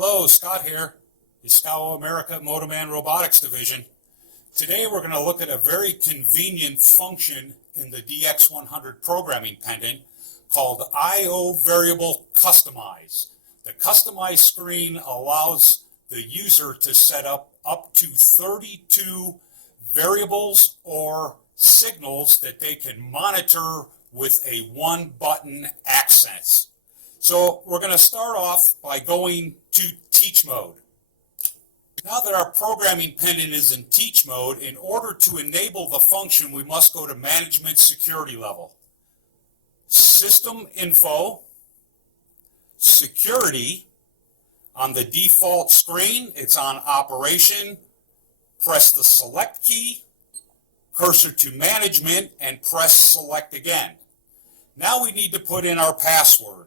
Hello, Scott here, the Scow America Motoman Robotics Division. Today we're going to look at a very convenient function in the DX100 programming pendant called I/O Variable Customize. The Customize screen allows the user to set up to 32 variables or signals that they can monitor with a one-button access. So we're going to start off by going to teach mode. Now that our programming pendant is in teach mode, in order to enable the function, we must go to management security level. System info, security. On the default screen, it's on operation. Press the select key, cursor to management, and press select again. Now we need to put in our password.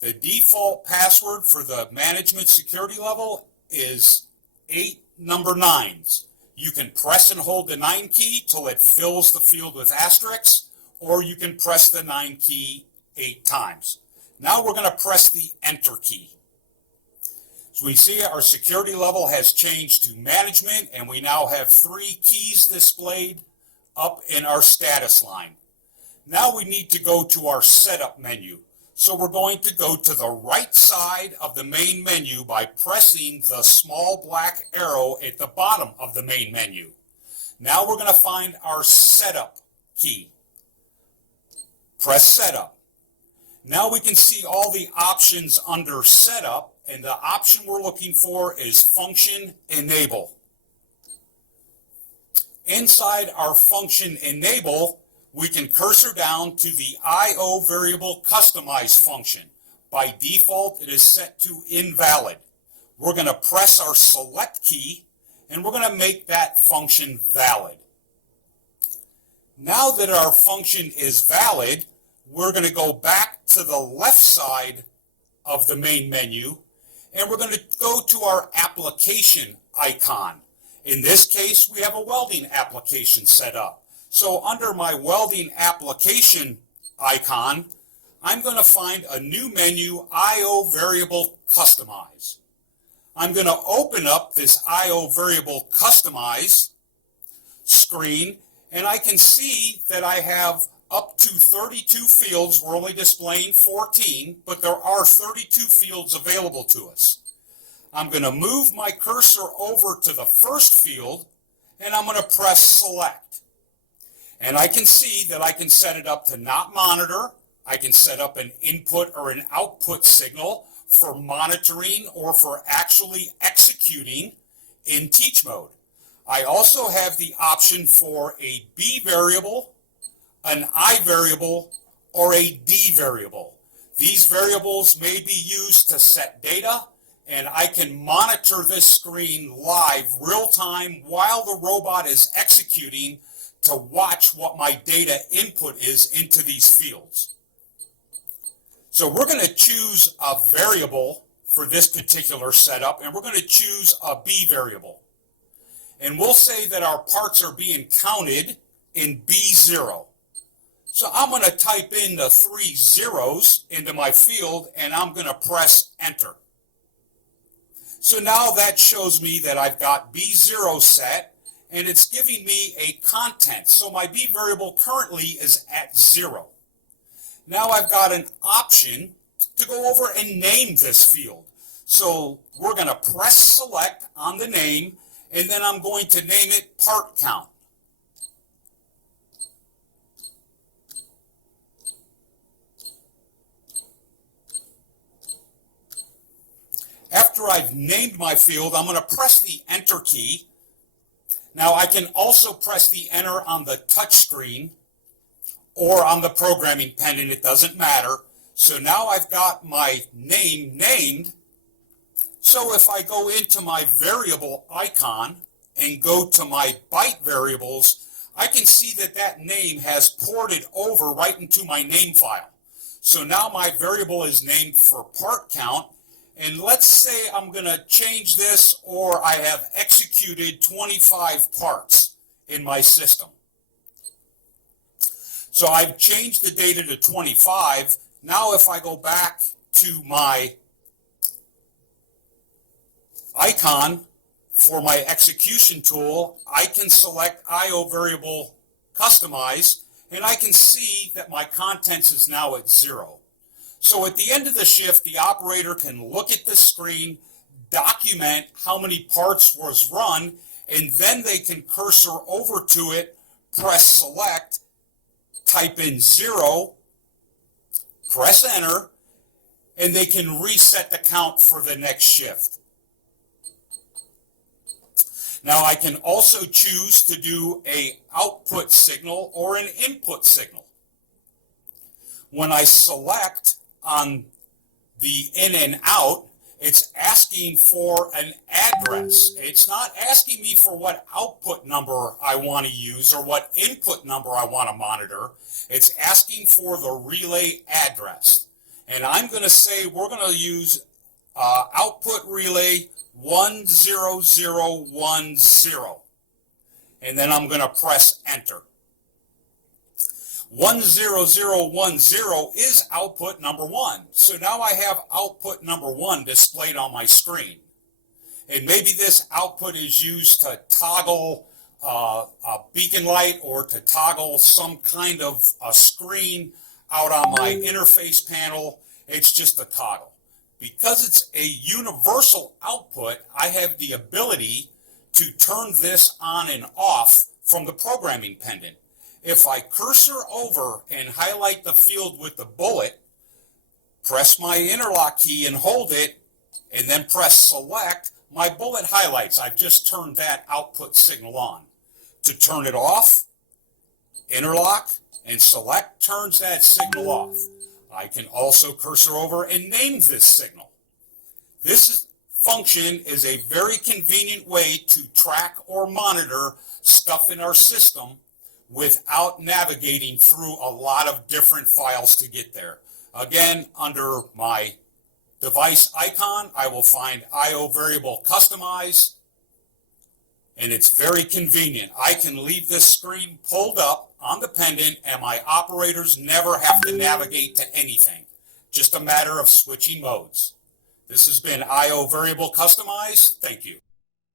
The default password for the management security level is 8 number 9s. You can press and hold the 9 key till it fills the field with asterisks, or you can press the 9 key 8 times. Now we're going to press the enter key. So we see our security level has changed to management, and we now have 3 keys displayed up in our status line. Now we need to go to our setup menu. So we're going to go to the right side of the main menu by pressing the small black arrow at the bottom of the main menu. Now we're going to find our setup key. Press setup. Now we can see all the options under setup, and the option we're looking for is function enable. Inside our function enable, we can cursor down to the I/O variable customize function. By default, it is set to invalid. We're going to press our select key, and we're going to make that function valid. Now that our function is valid, we're going to go back to the left side of the main menu, and we're going to go to our application icon. In this case, we have a welding application set up. So under my welding application icon, I'm going to find a new menu, I/O Variable Customize. I'm going to open up this I/O Variable Customize screen, and I can see that I have up to 32 fields. We're only displaying 14, but there are 32 fields available to us. I'm going to move my cursor over to the first field, and I'm going to press select. And I can see that I can set it up to not monitor. I can set up an input or an output signal for monitoring or for actually executing in teach mode. I also have the option for a B variable, an I variable, or a D variable. These variables may be used to set data, and I can monitor this screen live, real time, while the robot is executing to watch what my data input is into these fields. So we're going to choose a variable for this particular setup, and we're going to choose a B variable. And we'll say that our parts are being counted in B0. So I'm going to type in the 3 zeros into my field, and I'm going to press enter. So now that shows me that I've got B0 set, and it's giving me a content. So my B variable currently is at 0. Now I've got an option to go over and name this field. So we're going to press select on the name, and then I'm going to name it part count. After I've named my field, I'm going to press the enter key. Now I can also press the enter on the touch screen or on the programming pendant, it doesn't matter. So now I've got my name named. So if I go into my variable icon and go to my byte variables, I can see that that name has ported over right into my name file. So now my variable is named for part count. And let's say I'm going to change this, or I have executed 25 parts in my system. So I've changed the data to 25. Now if I go back to my icon for my execution tool, I can select I/O variable customize, and I can see that my contents is now at 0. So at the end of the shift, the operator can look at the screen, document how many parts was run, and then they can cursor over to it, press select, type in 0, press enter, and they can reset the count for the next shift. Now I can also choose to do a output signal or an input signal. When I select on the in and out, it's asking for an address. It's not asking me for what output number I want to use or what input number I want to monitor. It's asking for the relay address. And I'm going to say we're going to use output relay 10010. And then I'm going to press enter. 10010 is output number 1. So now I have output number 1 displayed on my screen. And maybe this output is used to toggle a beacon light or to toggle some kind of a screen out on my interface panel. It's just a toggle. Because it's a universal output, I have the ability to turn this on and off from the programming pendant. If I cursor over and highlight the field with the bullet, press my interlock key and hold it, and then press select, my bullet highlights. I've just turned that output signal on. To turn it off, interlock and select turns that signal off. I can also cursor over and name this signal. This function is a very convenient way to track or monitor stuff in our system without navigating through a lot of different files to get there. Again, under my device icon, I will find I/O variable customize, and it's very convenient. I can leave this screen pulled up on the pendant, and my operators never have to navigate to anything. Just a matter of switching modes. This has been I/O variable customize. Thank you.